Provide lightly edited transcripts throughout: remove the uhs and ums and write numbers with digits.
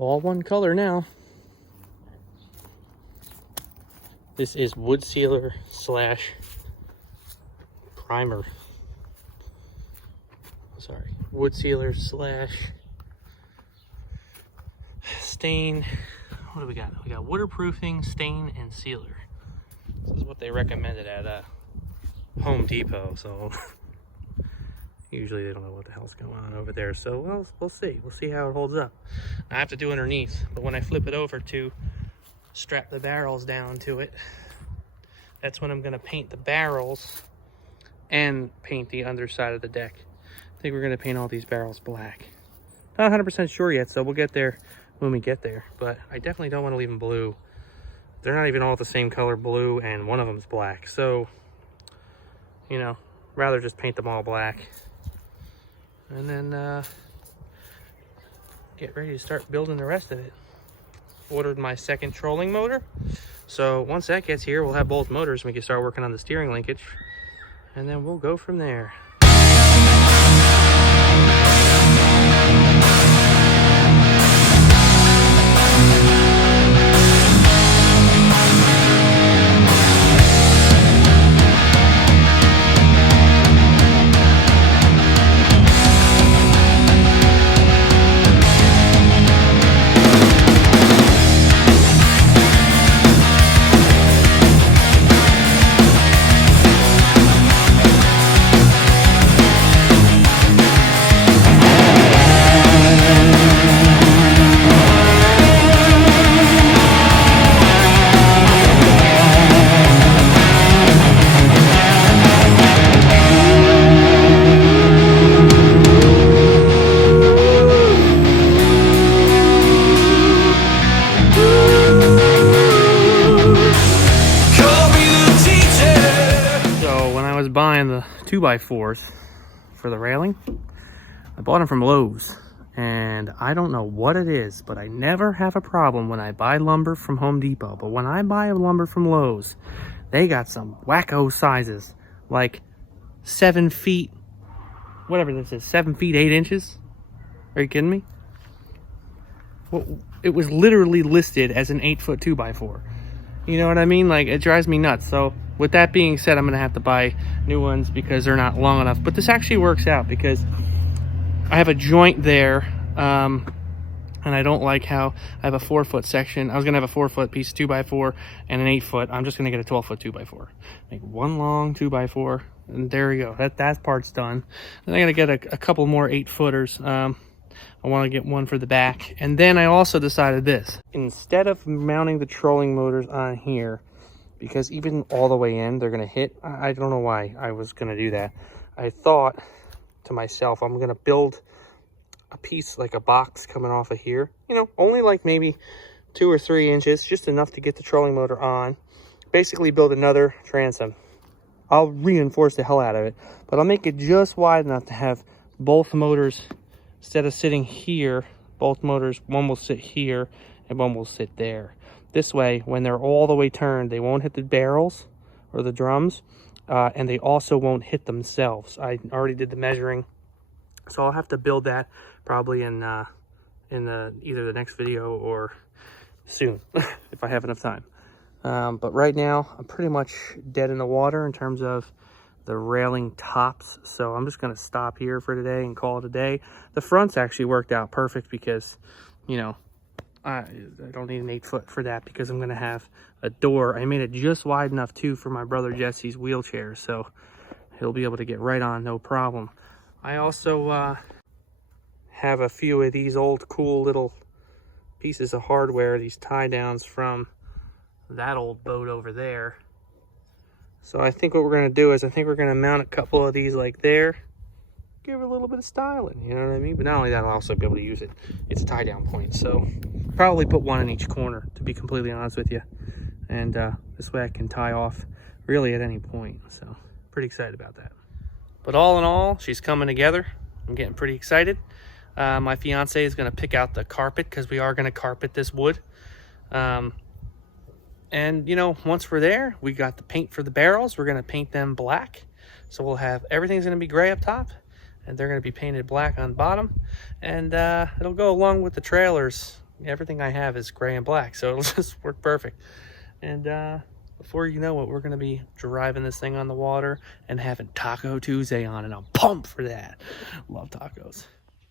all one color now. This is wood sealer slash primer. Sorry, wood sealer slash stain. What do we got? We got waterproofing, stain, and sealer. This is what they recommended at Home Depot. So usually they don't know what the hell's going on over there. So we'll see. We'll see how it holds up. I have to do underneath, but when I flip it over to strap the barrels down to it, that's when I'm going to paint the barrels and paint the underside of the deck. I think we're going to paint all these barrels black. Not 100% sure yet, so we'll get there when we get there. But I definitely don't want to leave them blue. They're not even all the same color blue, and one of them's black. So, you know, rather just paint them all black. And then get ready to start building the rest of it. Ordered my second trolling motor. So once that gets here, we'll have both motors and we can start working on the steering linkage. And then we'll go from there. Buying the 2x4s for the railing, I bought them from Lowe's, and I don't know what it is, but I never have a problem when I buy lumber from Home Depot. But when I buy lumber from Lowe's, they got some wacko sizes, like 7 feet, whatever this is, 7 feet 8 inches. Are you kidding me? Well, it was literally listed as an 8-foot 2x4. You know what I mean? Like, it drives me nuts. So with that being said, I'm gonna have to buy new ones because they're not long enough. But this actually works out because I have a joint there, and I don't like how I have a 4-foot section. I was gonna have a 4-foot piece 2x4 and an 8-foot. I'm just gonna get a 12-foot 2x4. Make one long 2x4, and there we go. That part's done. Then I gotta get a couple more 8-footers. I want to get one for the back. And then I also decided this. Instead of mounting the trolling motors on here, because even all the way in, they're going to hit. I don't know why I was going to do that. I thought to myself, I'm going to build a piece, like a box coming off of here. You know, only like maybe 2 or 3 inches, just enough to get the trolling motor on. Basically build another transom. I'll reinforce the hell out of it, but I'll make it just wide enough to have both motors. Instead of sitting here, both motors, one will sit here and one will sit there. This way, when they're all the way turned, they won't hit the barrels or the drums, and they also won't hit themselves. I already did the measuring, so I'll have to build that probably in either the next video or soon, if I have enough time. But right now, I'm pretty much dead in the water in terms of the railing tops, so I'm just going to stop here for today and call it a day. The fronts actually worked out perfect because, you know, I don't need an 8-foot for that because I'm going to have a door. I made it just wide enough too for my brother Jesse's wheelchair, so he'll be able to get right on, no problem. I also have a few of these old cool little pieces of hardware, these tie downs from that old boat over there. So I think what we're going to do is I think we're going to mount a couple of these like there. Give it a little bit of styling, you know what I mean? But not only that, I'll also be able to use it. It's a tie down point, so probably put one in each corner, to be completely honest with you. And this way I can tie off really at any point. So pretty excited about that. But all in all, she's coming together. I'm getting pretty excited. My fiance is going to pick out the carpet because we are going to carpet this wood. And, you know, once we're there, we got the paint for the barrels. We're going to paint them black. So we'll have, everything's going to be gray up top, and they're going to be painted black on bottom. And it'll go along with the trailers everything I have is gray and black, so it'll just work perfect. And before you know it, we're gonna be driving this thing on the water and having Taco Tuesday on, and I'm pumped for that. Love tacos.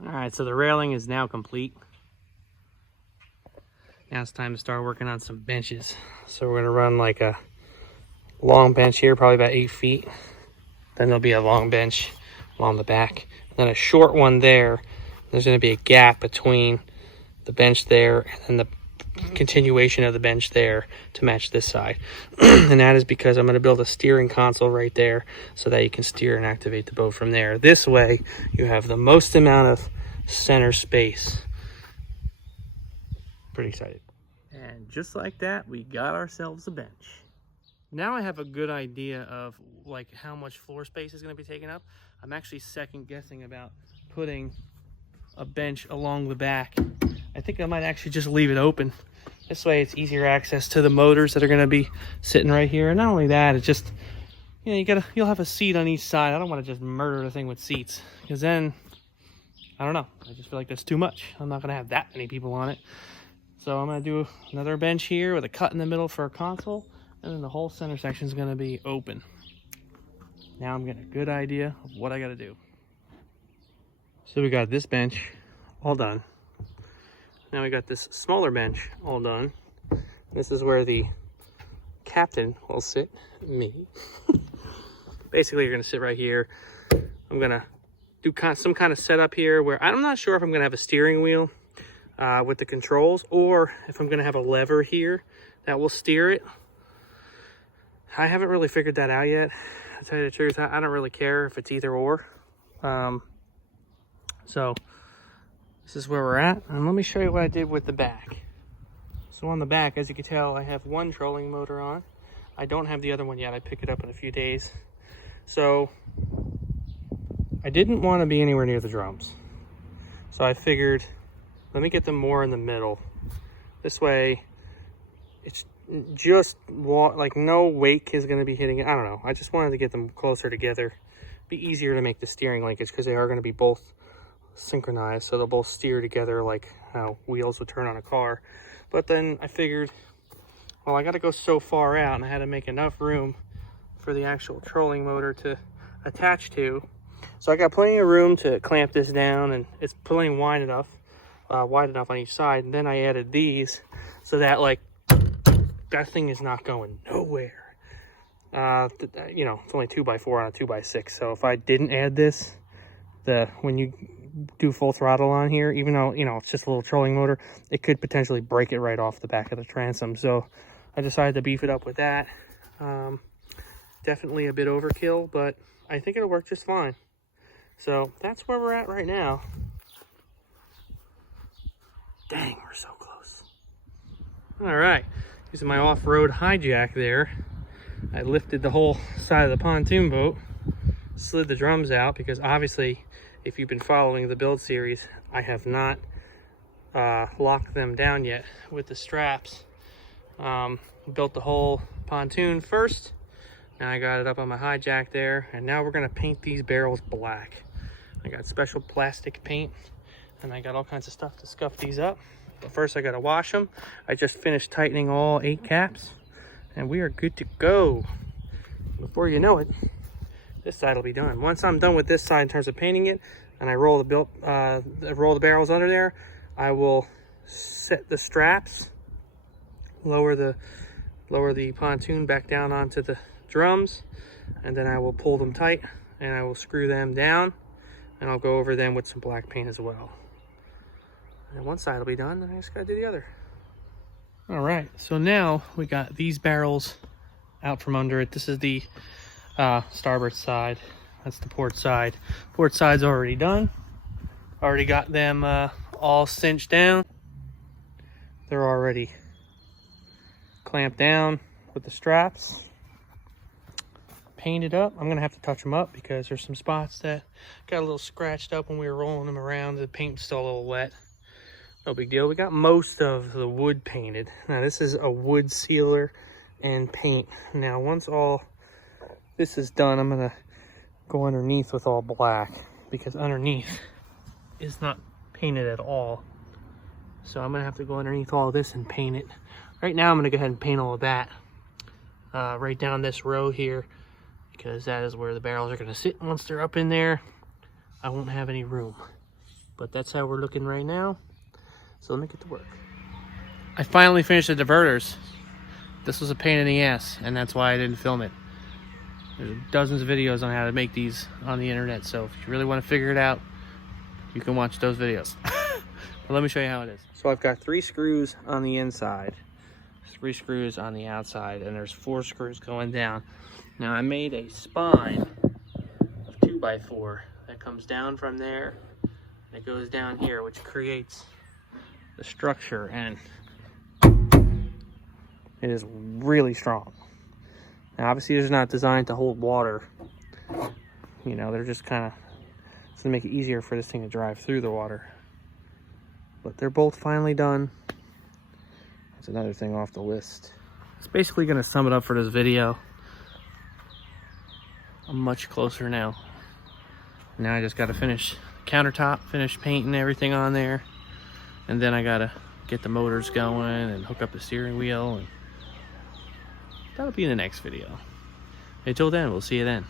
All right, so the railing is now complete. Now it's time to start working on some benches. So we're gonna run like a long bench here, probably about 8 feet. Then there'll be a long bench along the back. Then a short one there. There's gonna be a gap between the bench there and the continuation of the bench there to match this side. And that is because I'm gonna build a steering console right there so that you can steer and activate the boat from there. This way, you have the most amount of center space. Pretty excited. And just like that, we got ourselves a bench. Now I have a good idea of like how much floor space is going to be taken up. I'm actually second guessing about putting a bench along the back. I think I might actually just leave it open. This way it's easier access to the motors that are going to be sitting right here. And not only that, it's just, you know, you'll have a seat on each side. I don't want to just murder the thing with seats, because then, I don't know, I just feel like that's too much. I'm not going to have that many people on it. So I'm going to do another bench here with a cut in the middle for a console, and then the whole center section is going to be open. Now I'm getting a good idea of what I got to do. So we got this bench all done. Now we got this smaller bench all done. This is where the captain will sit, me. Basically, you're going to sit right here. I'm going to do some kind of setup here where I'm not sure if I'm going to have a steering wheel with the controls, or if I'm going to have a lever here that will steer it. I haven't really figured that out yet. To tell you the truth, I don't really care if it's either or. So this is where we're at, and let me show you what I did with the back. So on the back, as you can tell, I have one trolling motor on. I don't have the other one yet. I pick it up in a few days. So I didn't want to be anywhere near the drums. So I figured, let me get them more in the middle. This way, it's just like no wake is going to be hitting it. I don't know. I just wanted to get them closer together. Be easier to make the steering linkage because they are going to be both synchronized, so they'll both steer together like how wheels would turn on a car. But then I figured, well, I got to go so far out, and I had to make enough room for the actual trolling motor to attach to. So I got plenty of room to clamp this down, and it's plenty wide enough on each side. And then I added these so that like that thing is not going nowhere. You know, it's only 2x4 on a 2x6. So if I didn't add this, when you do full throttle on here, even though, you know, it's just a little trolling motor, it could potentially break it right off the back of the transom. So I decided to beef it up with that. Definitely a bit overkill, but I think it'll work just fine. So that's where we're at right now. Dang, we're so close. All right, using my off-road hijack there, I lifted the whole side of the pontoon boat, slid the drums out, because obviously, if you've been following the build series, I have not locked them down yet with the straps. Built the whole pontoon first. Now I got it up on my hijack there, and now we're gonna paint these barrels black. I got special plastic paint, and I got all kinds of stuff to scuff these up. But first I gotta wash them. I just finished tightening all 8 caps, and we are good to go. Before you know it, this side will be done. Once I'm done with this side in terms of painting it, and I roll the barrels under there, I will set the straps, lower the pontoon back down onto the drums, and then I will pull them tight, and I will screw them down, and I'll go over them with some black paint as well. And one side will be done, and I just gotta do the other. All right, so now we got these barrels out from under it. This is the starboard side. That's the port side. Port side's already done. Already got them all cinched down. They're already clamped down with the straps. Painted up. I'm gonna have to touch them up because there's some spots that got a little scratched up when we were rolling them around. The paint's still a little wet. No big deal. We got most of the wood painted. Now this is a wood sealer and paint. Now once all this is done, I'm gonna go underneath with all black, because underneath is not painted at all. So I'm gonna have to go underneath all of this and paint it. Right now I'm gonna go ahead and paint all of that right down this row here, because that is where the barrels are gonna sit. Once they're up in there, I won't have any room. But that's how we're looking right now. So let me get to work. I finally finished the diverters. This was a pain in the ass, and that's why I didn't film it. There's dozens of videos on how to make these on the internet, so if you really want to figure it out, you can watch those videos. But let me show you how it is. So I've got 3 screws on the inside, 3 screws on the outside, and there's 4 screws going down. Now I made a spine of 2x4 that comes down from there, and it goes down here, which creates the structure, and it is really strong. Now obviously it's not designed to hold water. You know, they're just kind of, it's gonna make it easier for this thing to drive through the water. But they're both finally done. That's another thing off the list. It's basically gonna sum it up for this video. I'm much closer now. Now I just gotta finish the countertop, finish painting everything on there. And then I gotta get the motors going and hook up the steering wheel, and that'll be in the next video. Until then, we'll see you then.